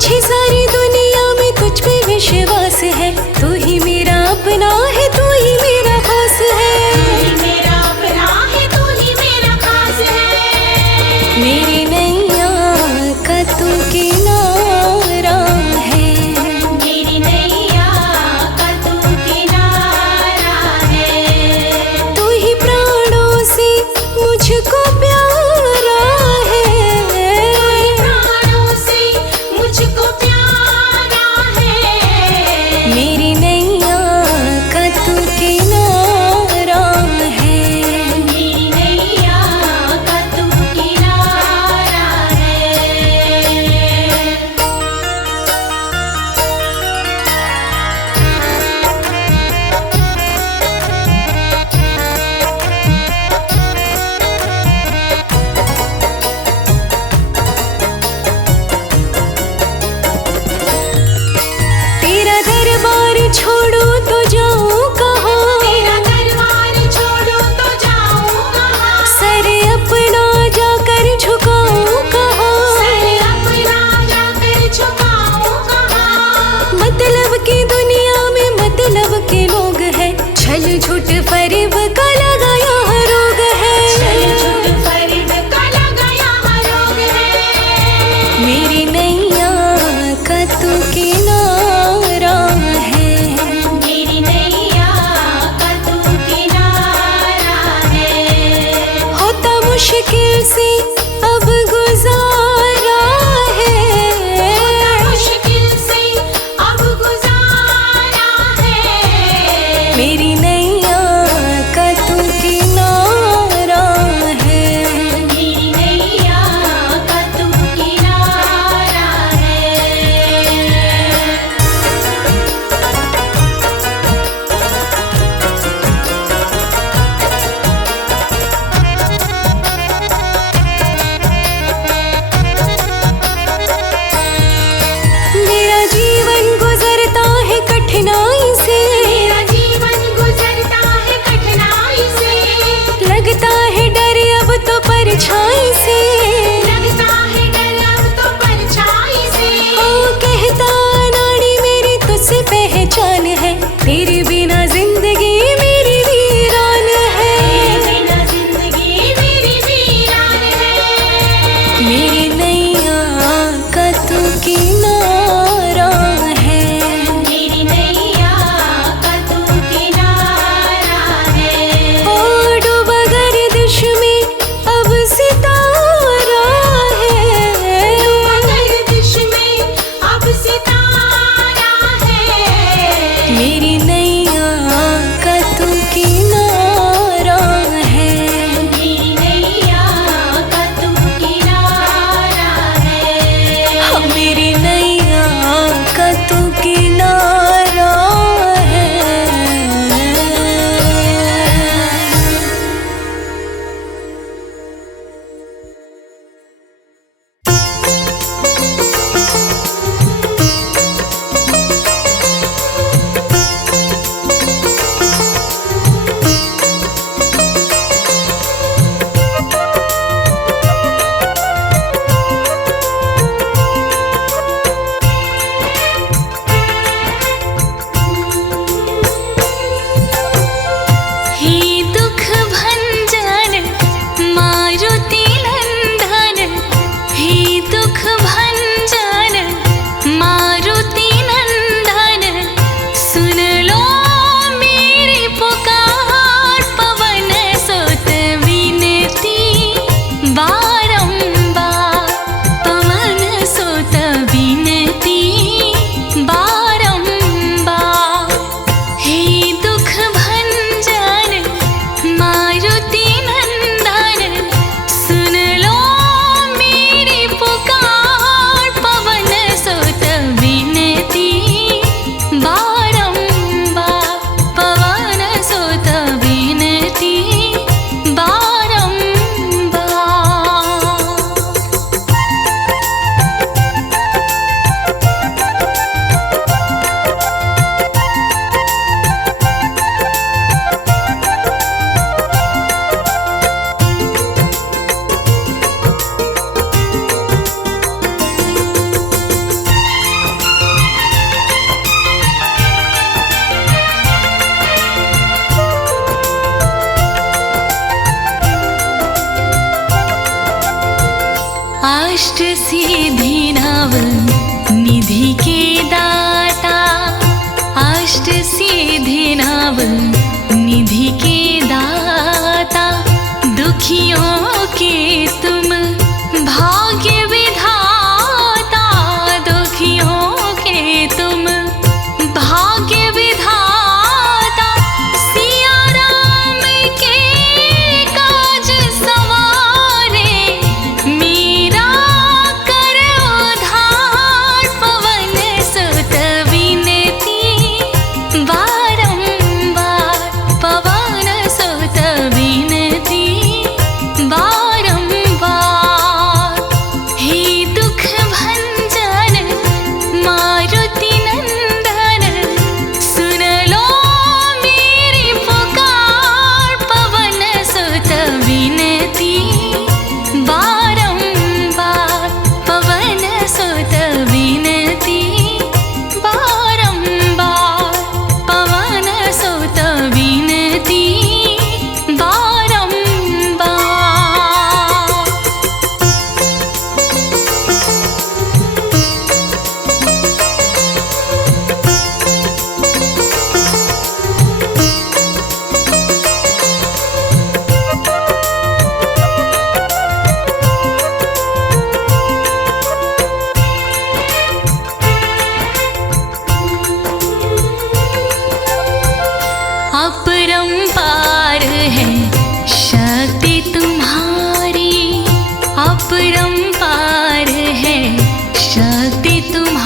मुझे सारी दुनिया में तुझ पे विश्वास है, तू ही मेरा अपना है, तू ही मेरा खास है। मेरा अपना है, तू ही मेरा खास है। मेरी नैया का तू किनारा है, मेरी नैया का तू किनारा है। तू ही प्राणों से मुझको प्यारा है, प्राणों से मुझको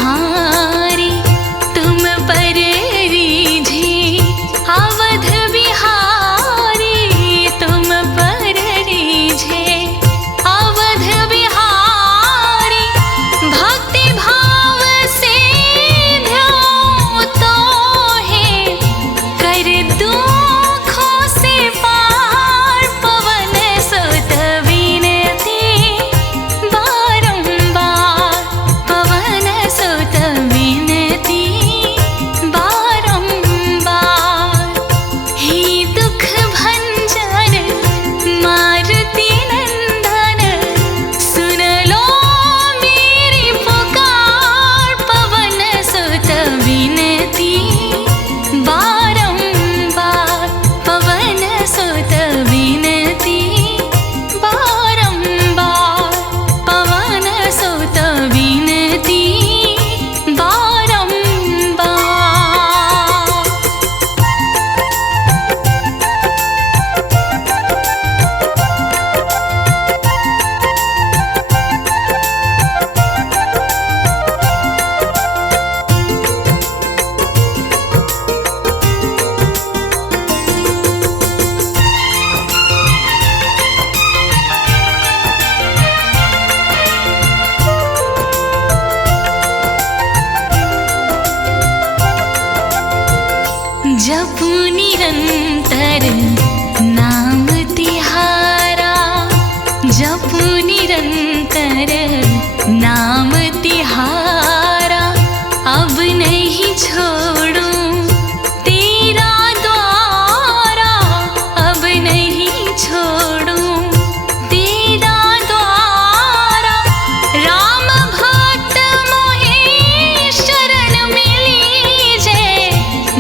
तुम्हारी, तुम पर रीझे अवध बिहारी, तुम पर रीझे अवध बिहारी। भक्ति भाव से ध्याओ तो है कर दुखों से पार। पवन सुत विनती बारंबार, पवन सुत विनती बारंबार। हे दुख भंजन मारुति नंदन, सुन लो मेरी पुकार। पवन सुत विनती बारंबार, पवन सुत विनती बारंबार, पवन सुत विनती बारंबार। जपू निरंतर नाम तिहारा, जपू निरंतर नाम तिहारा। अब नहीं छोड़ूं तेरा द्वारा, अब नहीं छोड़ूं तेरा द्वारा। राम भक्त मोहे शरण में लीजे,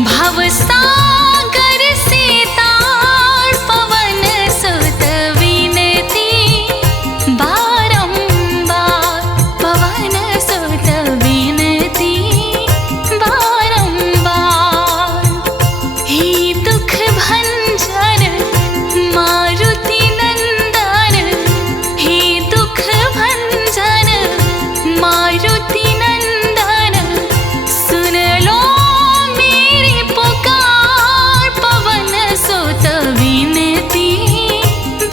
भव सागर से तार। पवन सुत विनती बारंबार, पवन सुत विनती बारंबार। हे दुख भंजन मारुति नंदन, हे दुख भंजन मारुति नंदन, सुन लो मेरी पुकार। पवन सुत विनती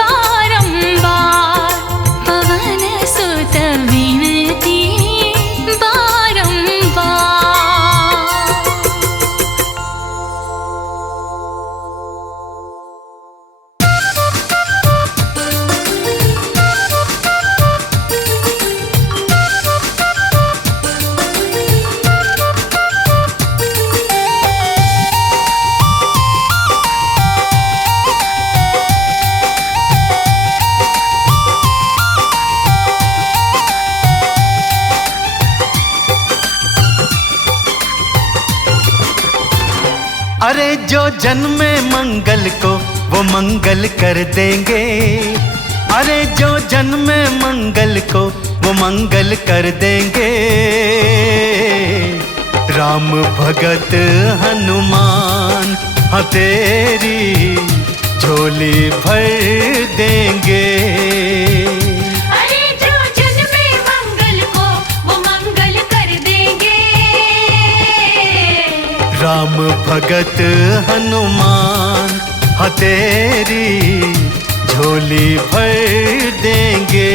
बारंबार, पवन सुत विनती बारंबार। अरे जो जन्मे मंगल को वो मंगल कर देंगे, अरे जो जन्मे मंगल को वो मंगल कर देंगे। राम भगत हनुमान हाँ तेरी झोली भर देंगे। अरे जो जन्मे मंगल को वो मंगल कर देंगे। राम भगत हनुमान हाँ तेरी झोली भर देंगे।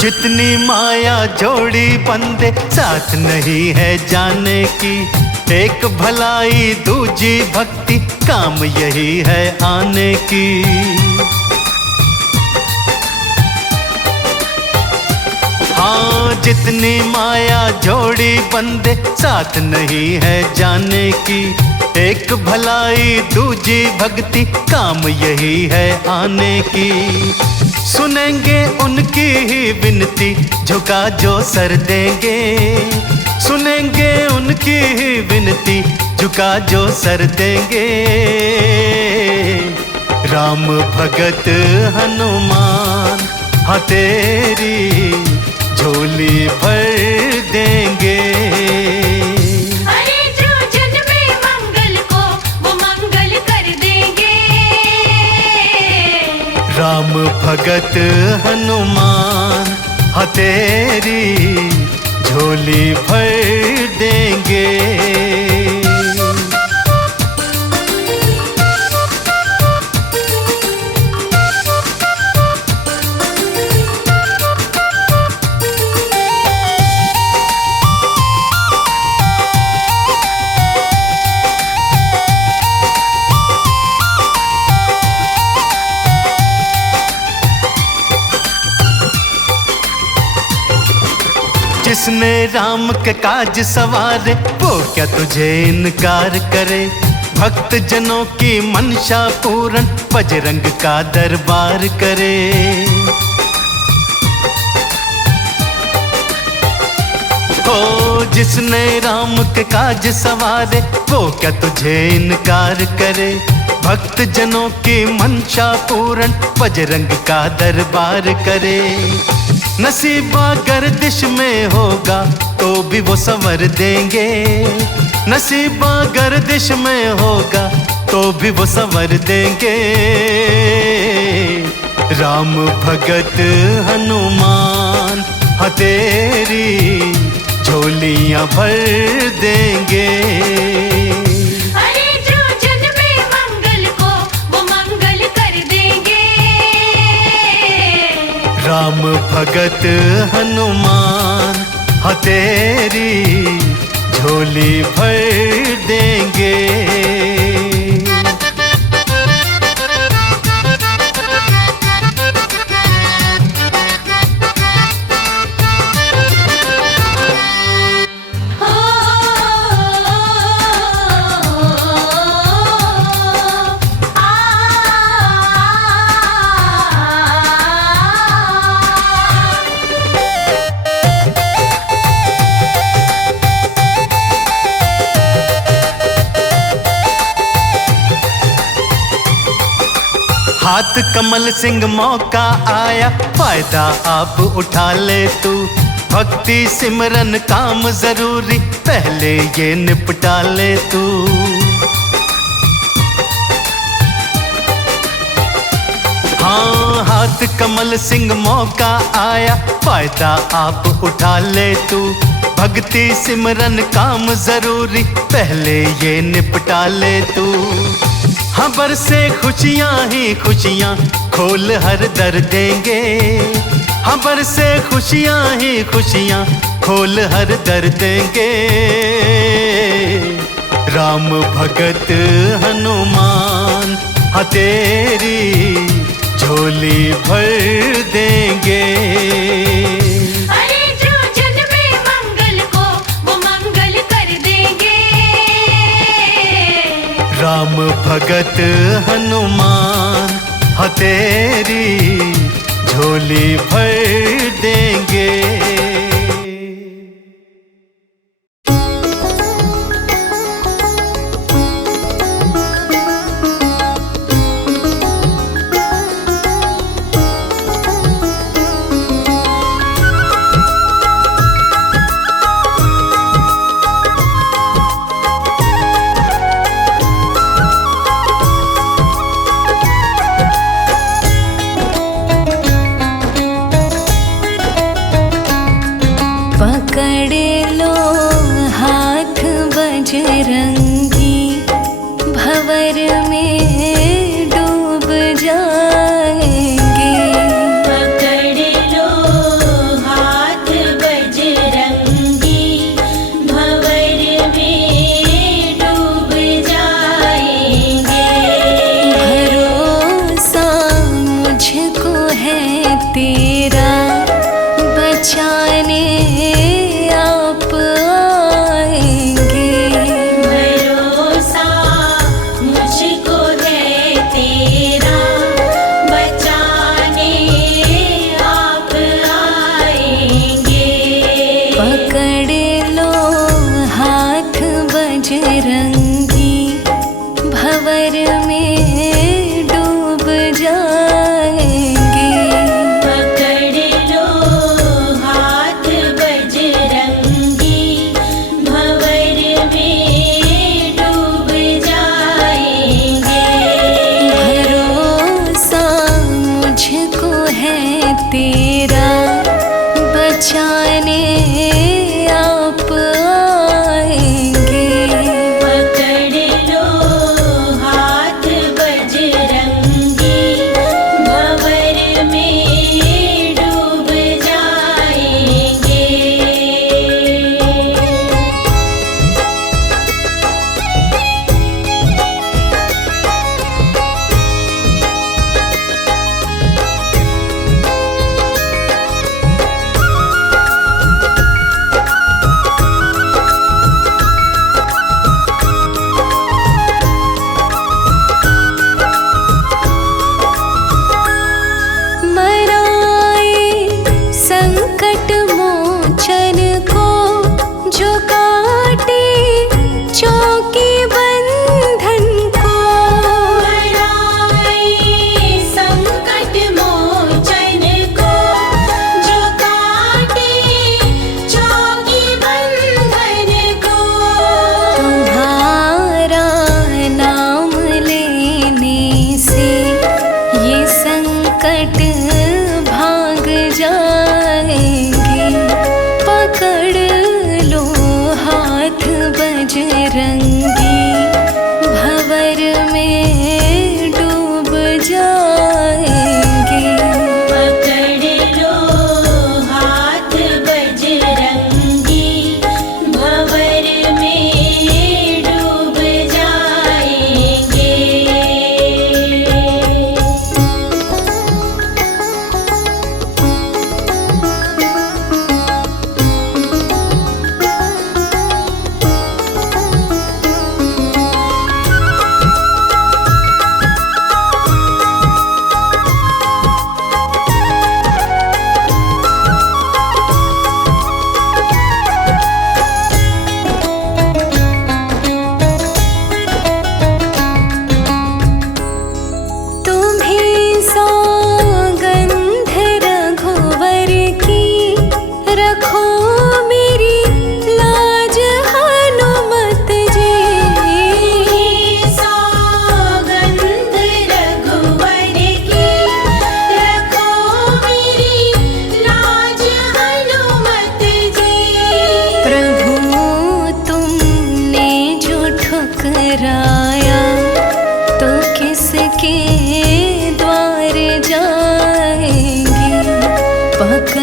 जितनी माया जोड़ी बंदे साथ नहीं है जाने की, एक भलाई दूजी भक्ति काम यही है आने की। हाँ जितनी माया जोड़ी बंदे साथ नहीं है जाने की, एक भलाई दूजी भक्ति काम यही है आने की। सुनेंगे उनकी उनकी ही विनती झुका जो सर देंगे, सुनेंगे उनकी ही विनती झुका जो सर देंगे। राम भगत हनुमान हाँ तेरी झोली भर देंगे। अरे जो जन्मे मंगल को वो मंगल कर देंगे। राम भगत हनुमान हाँ तेरी झोली भर देंगे। जिसने राम के काज सवारे वो क्या तुझे इनकार करे। भक्त जनों की मनसा पूर्ण बजरंग का दरबार करे। हो जिसने राम के काज सवारे वो क्या तुझे इनकार करे। भक्त जनों की मनसा पूर्ण बजरंग का दरबार करे। नसीबा गर्दिश में होगा तो भी वो संवर देंगे। नसीबा गर्दिश में होगा तो भी वो संवर देंगे। राम भगत हनुमान हाँ तेरी झोलियां भर देंगे। अरे जो जन्मे मंगल को वो मंगल कर देंगे। राम भगत हनुमान हाँ तेरी झोली भर देंगे। हाथ कमल सिंह मौका आया फायदा आप उठा ले तू। भक्ति सिमरन काम जरूरी पहले ये निपटा ले तू। हाँ हाथ कमल सिंह मौका आया फायदा आप उठा ले तू। भक्ति सिमरन काम जरूरी पहले ये निपटा ले तू। हाँ बरसे खुशियाँ ही खुशियाँ खोल हर दर देंगे। हाँ बरसे खुशियाँ ही खुशियाँ खोल हर दर देंगे। राम भगत हनुमान हाँ तेरी झोली भर देंगे। अरे जो जन्मे मंगल को वो मंगल कर देंगे। राम भगत हनुमान हाँ तेरी झोली भर देंगे।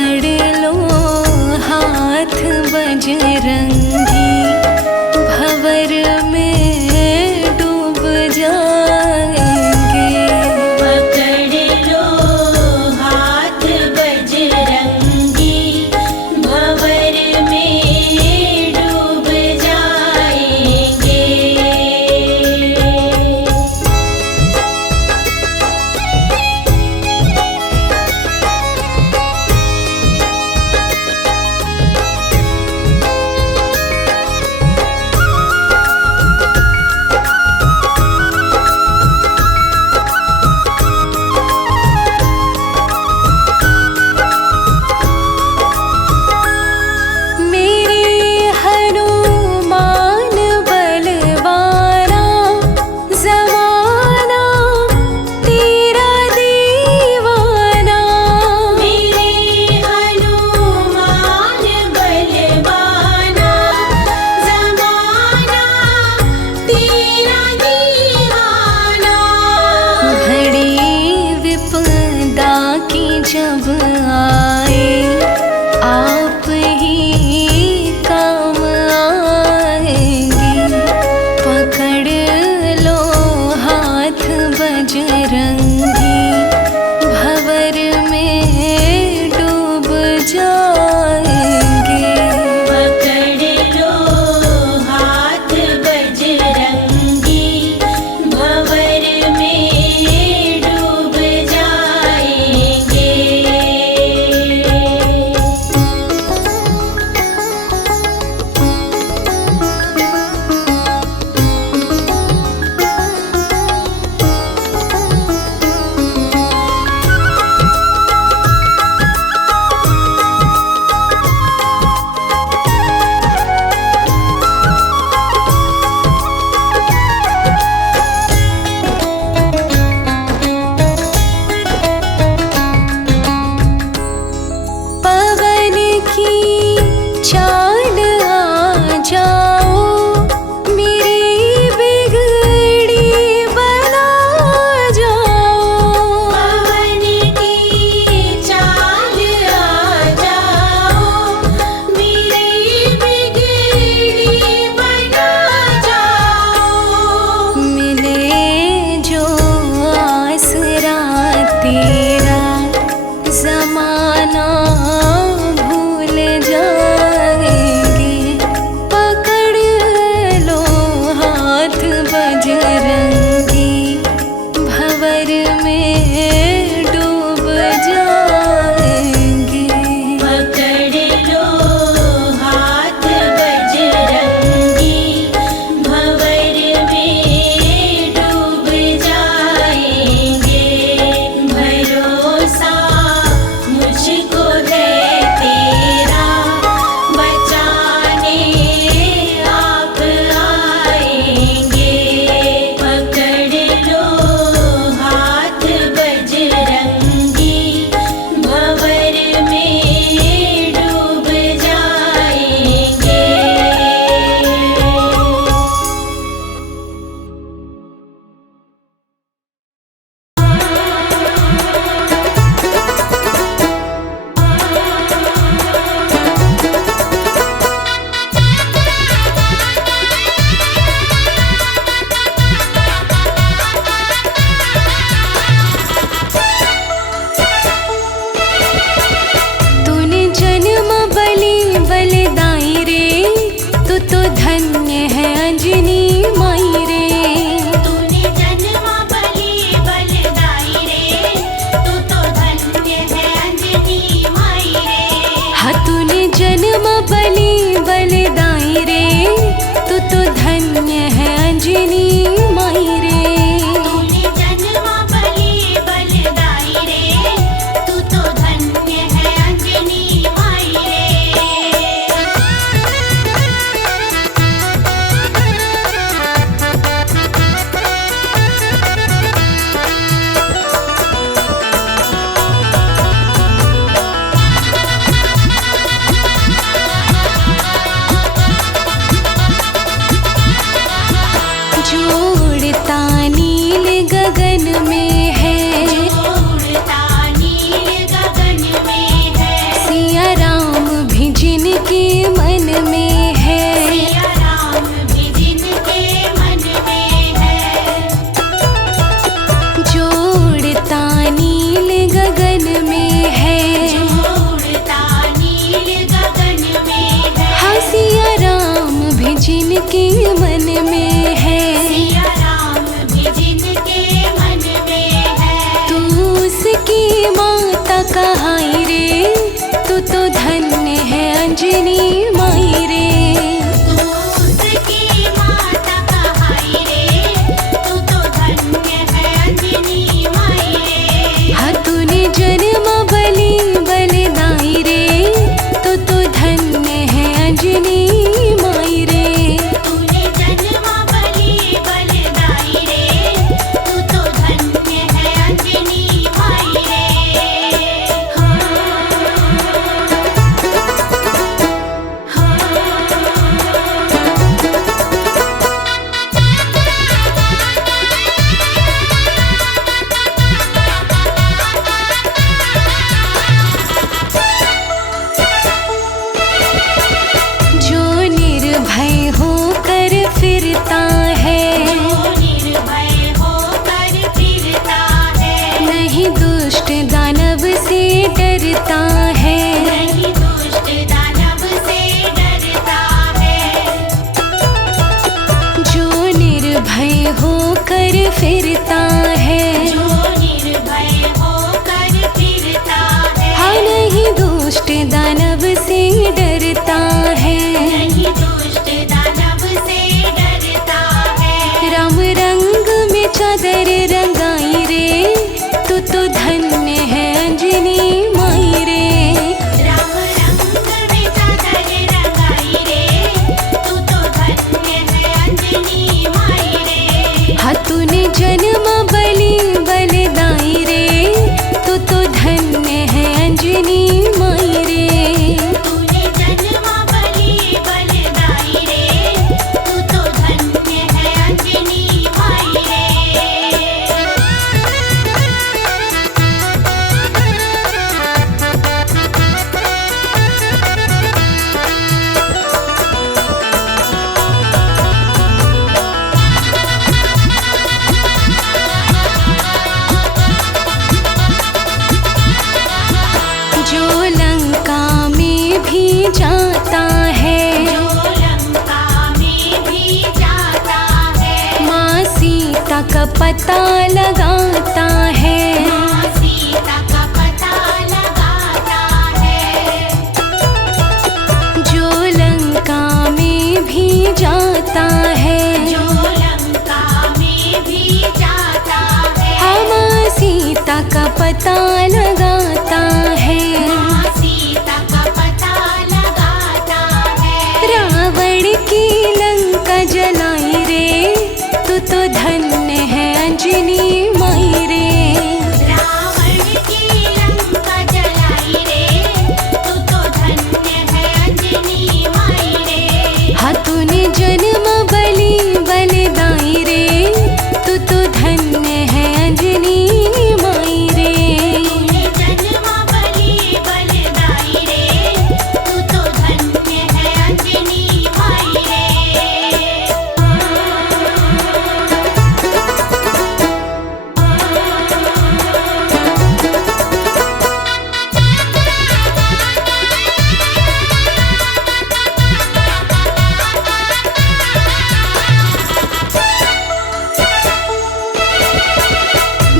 पकड़ लो हाथ बजरंगी, भंवर में डूब जाएंगे। पकड़ लो हाथ बजरंगी, भंवर में डूब जाएंगे। जब आए आप ही काम आएंगे। पकड़ लो हाथ बजरंगी, भंवर में डूब जाएंगे। पकड़ लो हाथ बजरंगी, भंवर में डूब जाएंगे। पवन की चाल आ जाओ, मेरी बिगड़ी बना जाओ। पवन की चाल आ जाओ, मेरी बिगड़ी बना जाओ। मिले जो आसरा तेरा, जमाना भूल जाएंगे। पकड़ लो हाथ बजरंगी, भंवर में डूब जाएंगे। पकड़ लो हाथ बजरंगी, भंवर में डूब जाएंगे। भरोसा मुझको है तेरा, बचाने आप आएंगे। पकड़ लो हाथ बजरंगी, भंवर में डूब जाएंगे। तूने जन्म बलि बलिदाई रे, तू तो धन्य है अंजनी माई रे। तूने जन्म बलि बलिदाई रे, तू तो धन्य है अंजनी माई रे। हाँ तूने जन्म बलि बलिदाई रे, तू तो धन्य है अंजनी माई रे। तूने जन्म बलि बलिदाई रे, तू तो धन्य है अंजनी माई रे। फिरता है, जो निर्भय होकर फिरता है, हाँ नहीं दुष्ट दानव से डरता है, नहीं दुष्ट दानव से डरता है। राम रंग में चादर रंगाई रे, तू तो धन्य है अंजनी माई रे। राम रंग में चादर रंगाई रे, तू तो धन्य है अंजनी माई रे। हाँ तूने जन्म बलि बलदाई रे, तू तो धन्य है अंजनी माई रे। तूने जन्म बलि बलदाई रे, तू तो धन्य है अंजनी माई रे। जो लंका में भी जाता है, जो लंका में भी जाता है, माँ सीता का पता लगाता है, माँ सीता का पता लगाता है। जो लंका में भी जाता है, जो लंका में भी जाता है, हाँ माँ सीता का पता लगाता है। माँ सीता का पता लगाता है। रावण की लंका जलाई रे, तू तो धन्य है अंजनी माई रे। रावण की लंका जलाई रे, तू तो धन्य है अंजनी माई रे। हाँ तूने जन्म बलि बलदाई रे, तू तो धन्य है अंजनी माई रे। तूने जन्म बलि बलदाई रे, तू तो धन्य है अंजनी माई रे।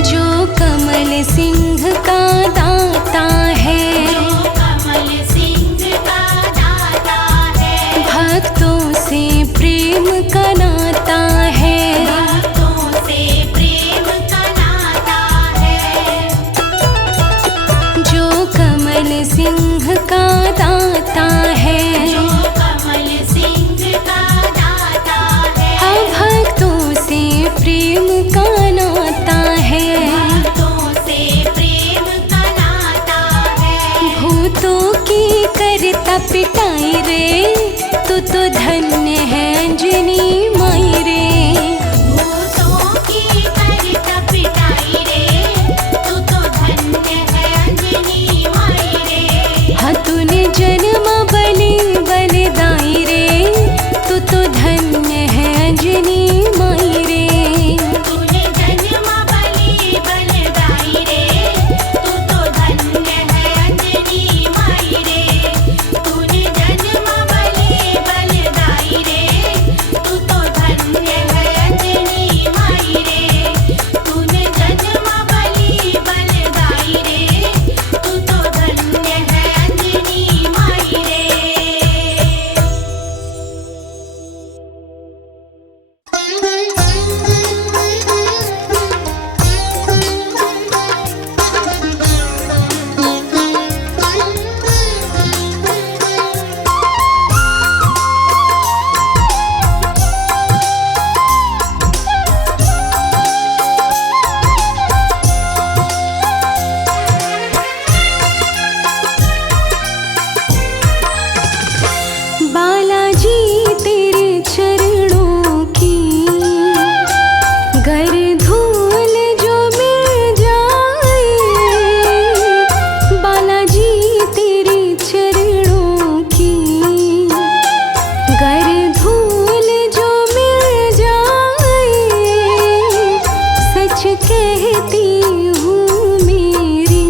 जो कमल सिंह का दाता है, जो कमल सिंह का दाता है, भक्तों से प्रेम का नाता है, भक्तों से प्रेम का नाता है। जो कमल सिंह का दाता है, जो कमल सिंह का दाता है, हाँ भक्तों से प्रेम का नाता है। भक्तों से प्रेम का नाता है। भूतों की करता पिटाई रे, तू तो धन्य है अंजनी माई रे। भूतों की करता पिटाई रे, तू तो धन्य है अंजनी माई रे। हाँ तूने जन्म बलि बलदाई रे, तू तो धन्य है अंजनी माई रे। तूने जन्म बलि बलदाई रे, तू तो धन्य है अंजनी माई रे। तूने जन्म बलि बलदाई रे, तू तो धन्य है अंजनी माई रे। तूने जन्म बलि बलदाई रे, तू तो धन्य है अंजनी माई रे। बालाजी तेरे चरणों की गर धूल जो मिल जाए, बालाजी तेरे चरणों की गर धूल जो मिल जाए, सच कहती हूँ मेरी,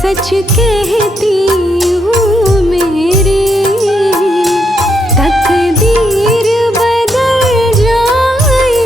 सच कहती हूँ मेरी, तकदीर बदल जाए।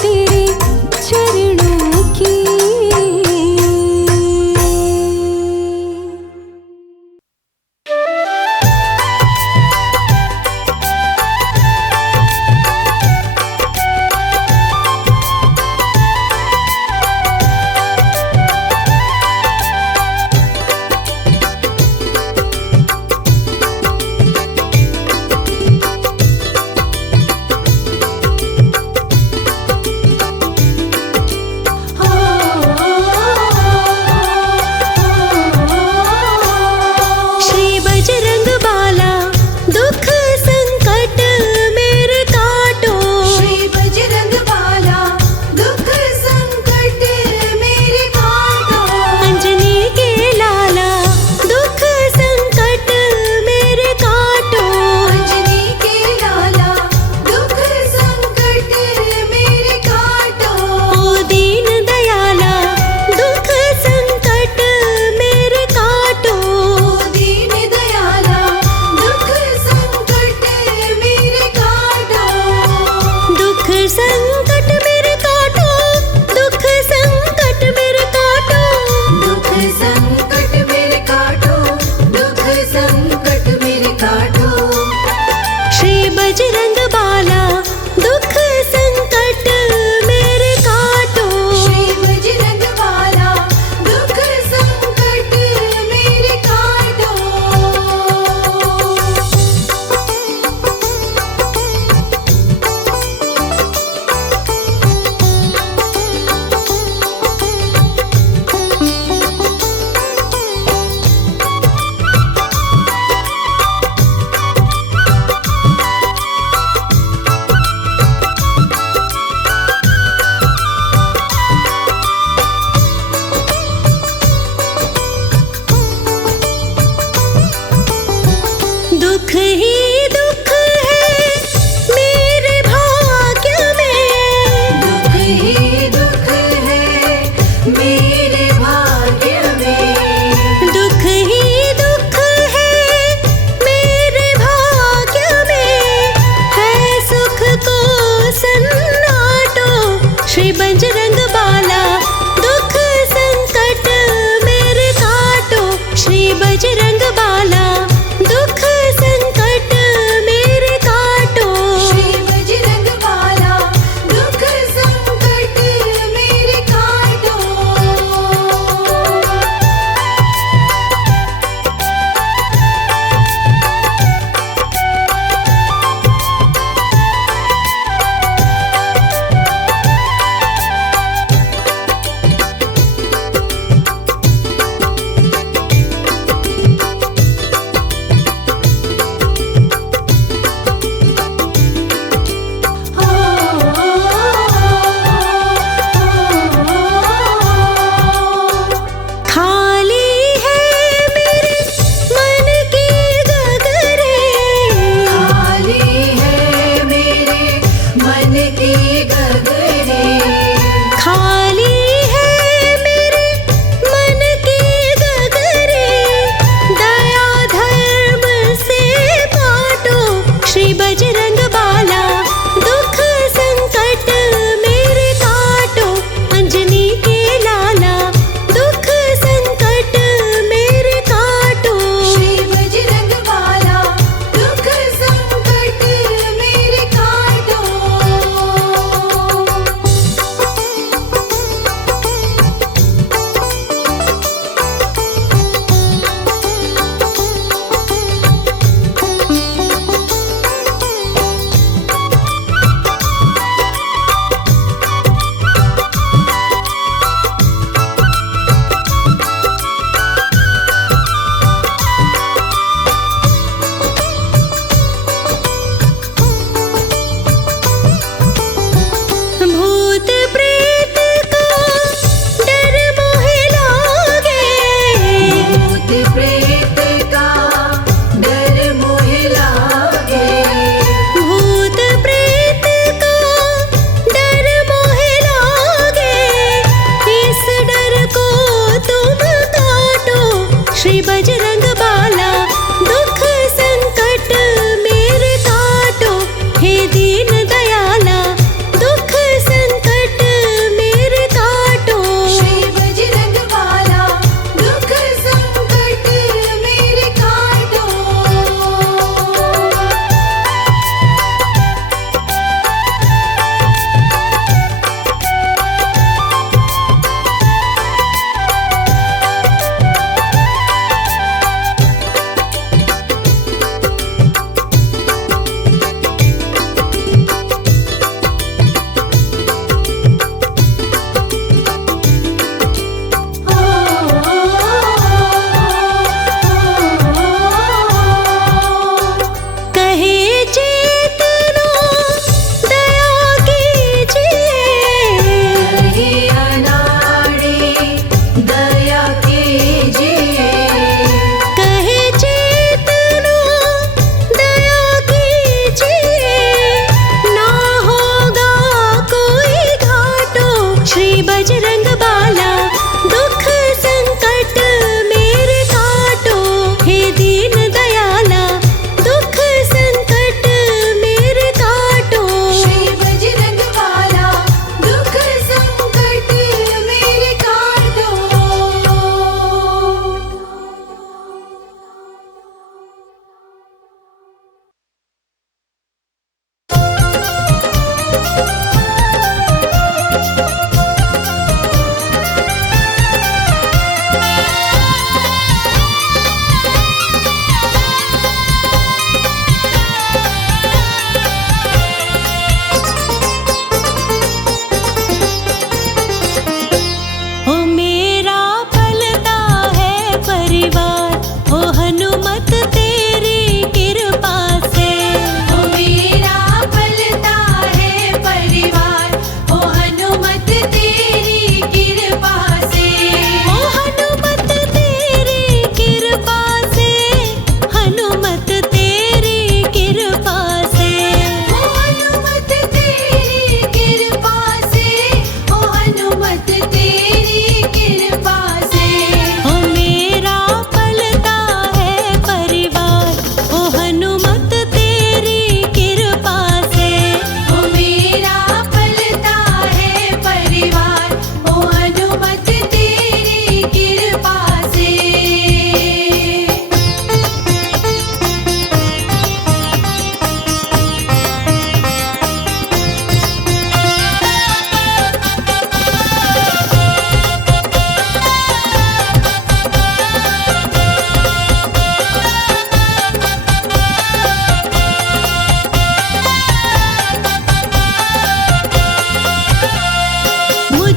तेरे चरणों की।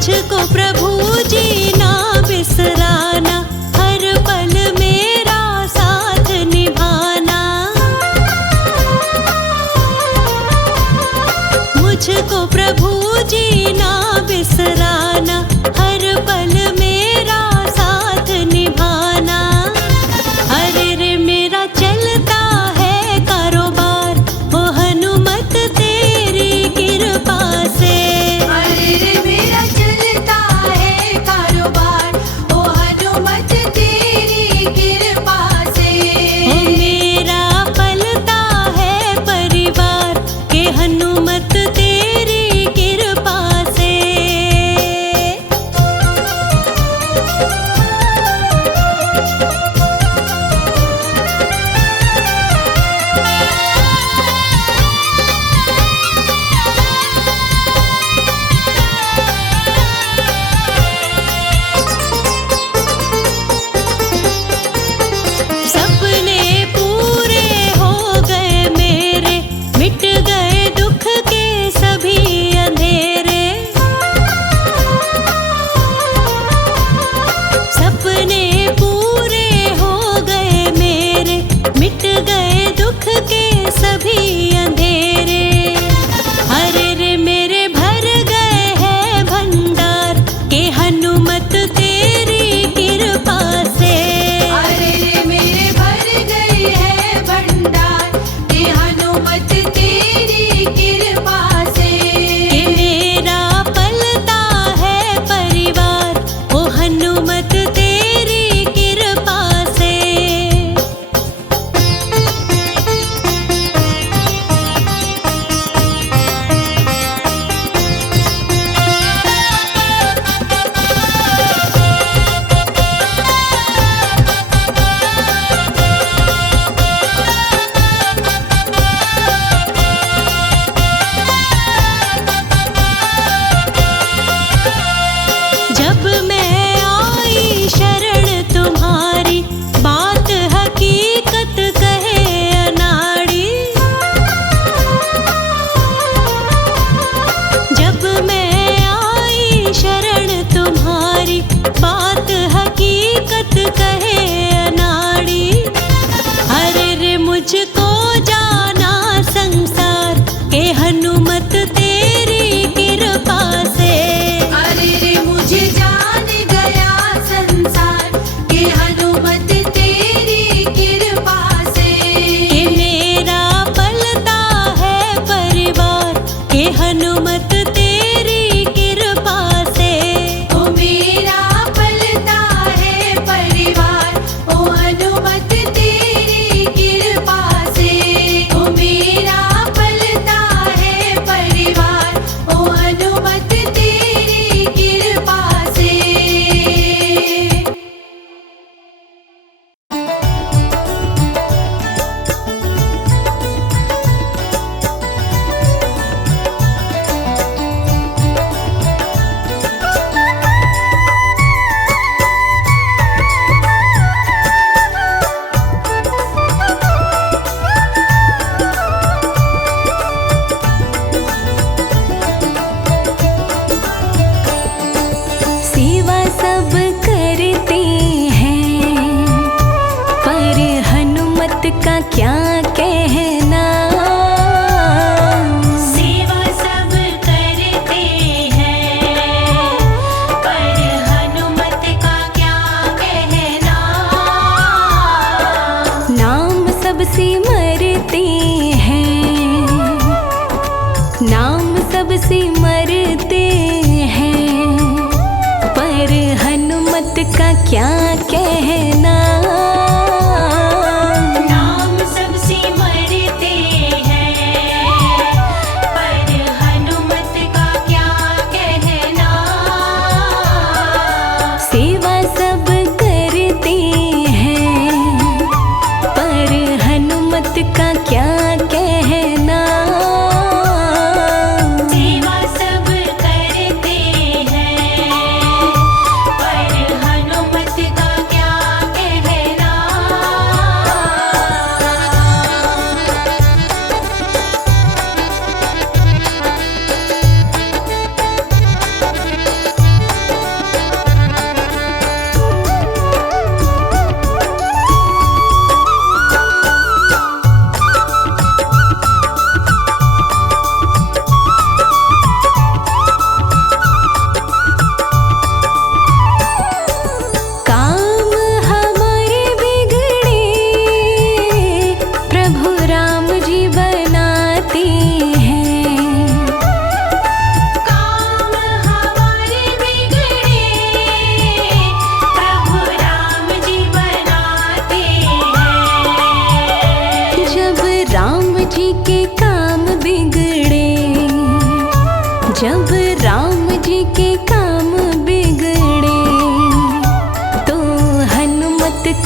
मुझको प्रभु जी ना बिसराना, हर पल मेरा साथ निभाना। मुझको प्रभु जी ना बिसराना, हर पल मेरा साथ निभाना। अरे रे मेरा चलता है कारोबार, ओ हनुमत तेरी कृपा से। अरे रे मेरा चलता है कारोबार, ओ हनुमत तेरी कृपा से। ओ मेरा पलता है परिवार, के हनुमत तेरी कृपा से।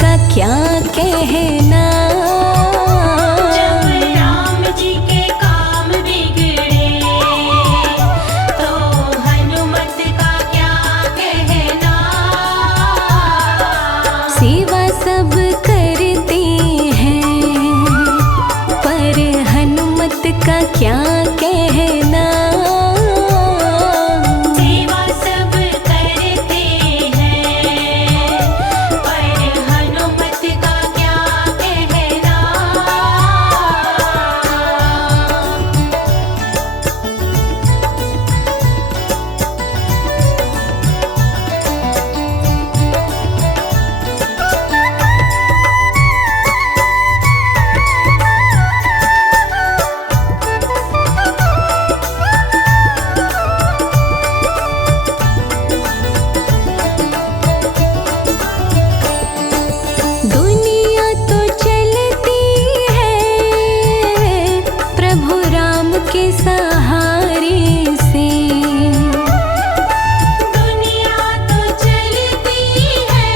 का क्या कहना। जब राम जी के काम बिगड़े तो हनुमत का क्या कहना। सेवा सब करते हैं पर हनुमत का क्या कहना। सेवा सब करते हैं पर हनुमत का क्या कहना। दुनिया तो चलती है प्रभु राम के सहारे से। दुनिया तो चलती है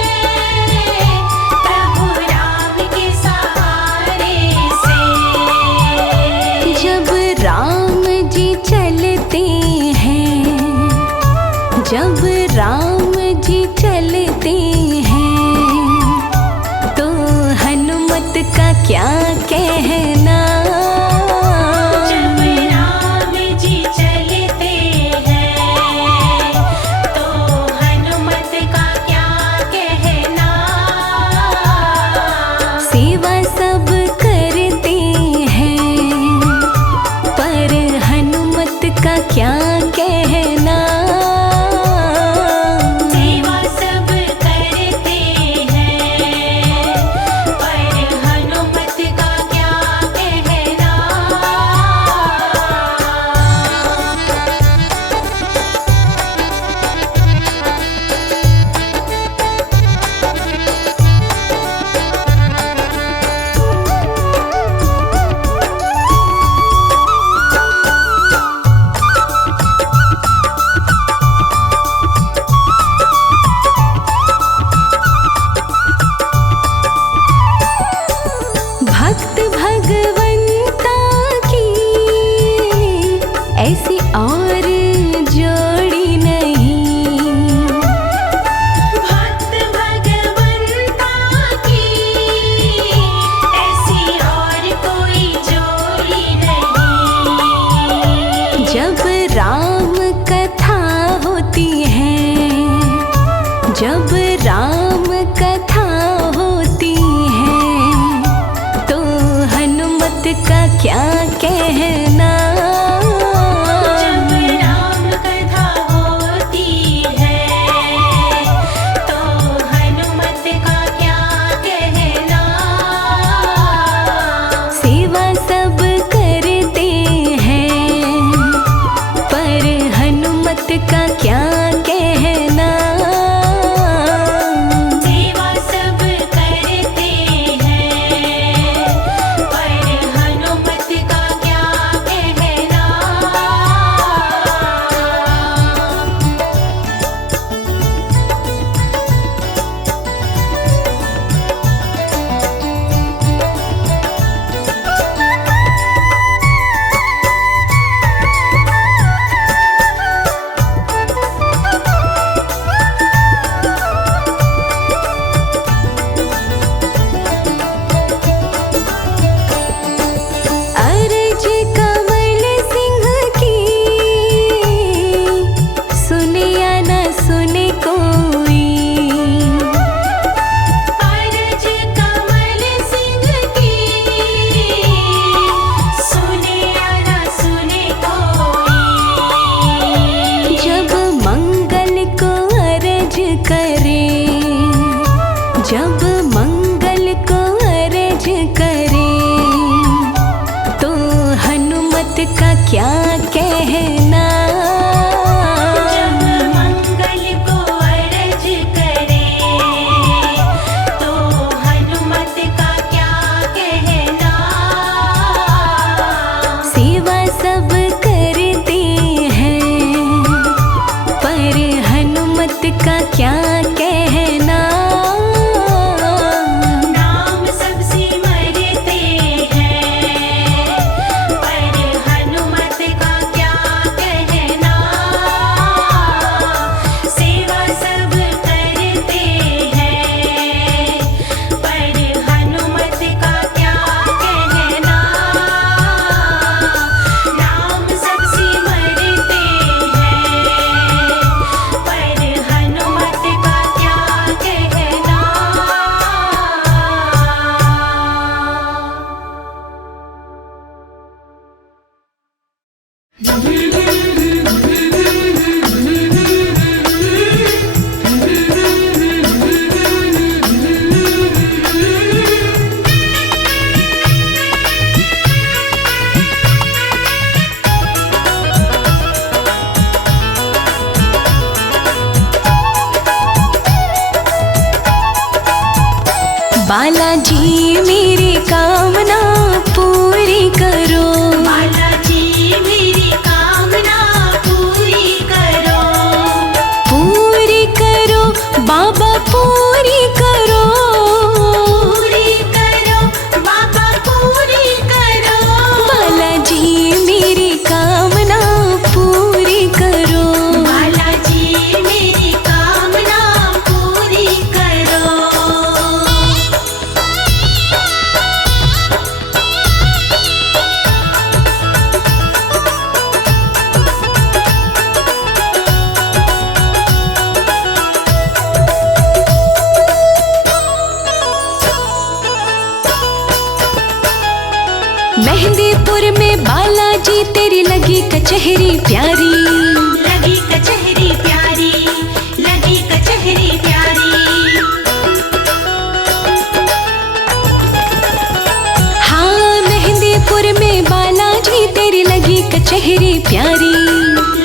प्रभु राम के सहारे से। जब राम जी चलते हैं, जब राम जी चलते हैं तो हनुमत का क्या कहना। जब राम जी चलते हैं तो हनुमत का क्या कहना। सेवा सब करते हैं पर हनुमत का क्या कहना। सेवा सब करते हैं पर हनुमत का क्या कहना। भक्त भगवंता की ऐसी और जोड़ी नहीं। भक्त भगवंता की ऐसी और कोई जोड़ी नहीं। जब राम कथा होती है, जब राम कथा होती है तो हनुमत का क्या कहना। जब राम कथा होती है तो हनुमत का क्या कहना। सेवा सब करते हैं पर हनुमत का क्या कहना। सेवा सब करते हैं पर हनुमत का क्या कहना। अर्ज कमल सिंह की सुने या न सुने कोई। अर्ज कमल सिंह की सुने या न सुने कोई। जब मंगल को अर्ज करे, जब मंगल को अर्ज करे तो हनुमत का क्या कहना। जब मंगल को अर्ज करे तो हनुमत का क्या कहना। सेवा सब करते हैं पर हनुमत का क्या कहना। बालाजी मेरी कामना पूरी करो। बालाजी मेरी कामना पूरी करो। पूरी करो बाबा पूरी करो। पूरी करो बाबा पूरी करो। बालाजी मेरी कामना पूरी करो। बालाजी मेरी कामना पूरी करो। मेहंदीपुर में बालाजी तेरी लगी कचहरी प्यारी। लगी कचहरी प्यारी, लगी कचहरी प्यारी। हाँ मेहंदीपुर में बालाजी तेरी लगी कचहरी प्यारी।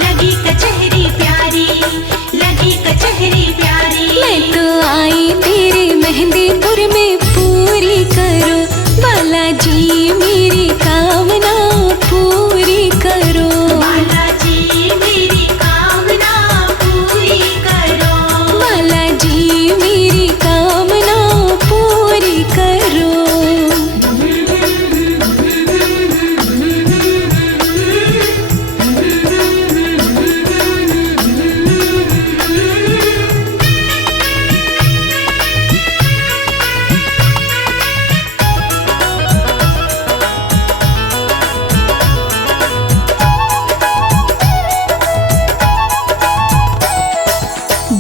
लगी कचहरी प्यारी, लगी कचहरी प्यारी। मैं तो आई तेरे मेहंदीपुर में पूरी करो। बालाजी मेरी कामना पूरी करो। बालाजी मेरी कामना पूरी करो। बालाजी मेरी कामना पूरी करो।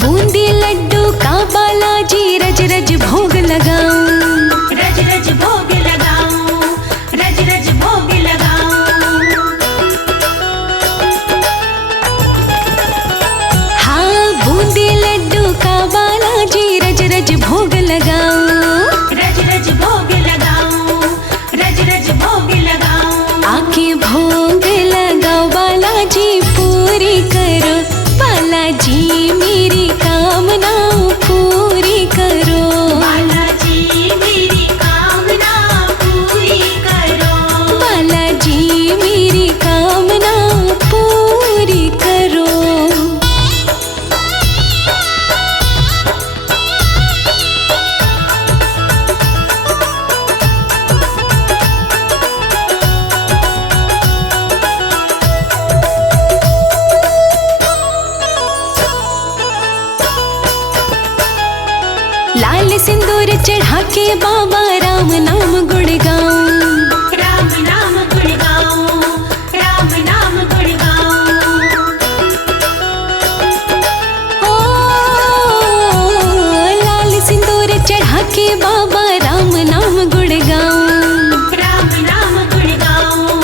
बूंदी लड्डू का बालाजी रज रज भोग लगाऊं। रज रज भोग लगाऊं, रज रज भोग लगाऊं। हाँ बूंदी लड्डू का बालाजी रज रज भोग लगाऊं। रज रज भोग लगाऊं, रज रज भोग लगाऊं। आके भोग लगाओ बालाजी पूरी करो। बालाजी मेरी कामना पूरी करो। बालाजी मेरी कामना पूरी करो। बालाजी मेरी कामना पूरी करो। लाल सिंदूर चढ़ा के बाबा राम नाम गुण गाऊं। राम नाम गुण गाऊं, राम नाम गुण गाऊं। ओ लाल सिंदूर चढ़ा के बाबा राम नाम गुण गाऊं। राम नाम गुण गाऊं,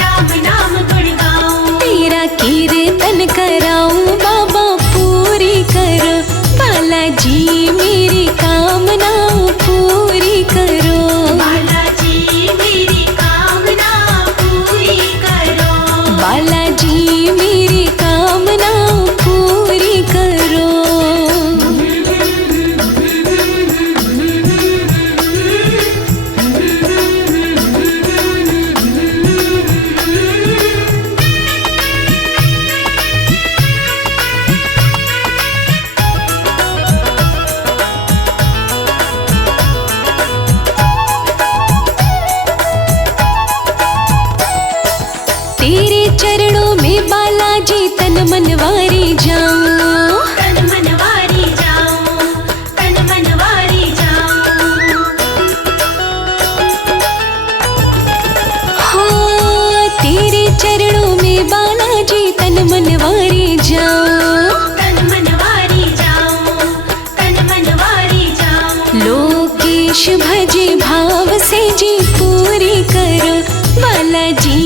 राम नाम गुण गाऊं। तेरा कीर्तन कराऊं बाबा पूरी करो। बालाजी मेरी कामना पूरी करो। बालाजी मेरी कामना पूरी करो। बालाजी मेरी कामना पूरी करो। तेरे चरणों में बालाजी तन मनवारी जाऊं। तन मनवारी जाऊं, तन मनवारी जाऊं। हाँ तेरे चरणों में बालाजी तन मनवारी जाऊं। तन मनवारी जाऊं, तन मनवारी जाऊं। लोकेश भजे भाव से जी पूरी करो। बालाजी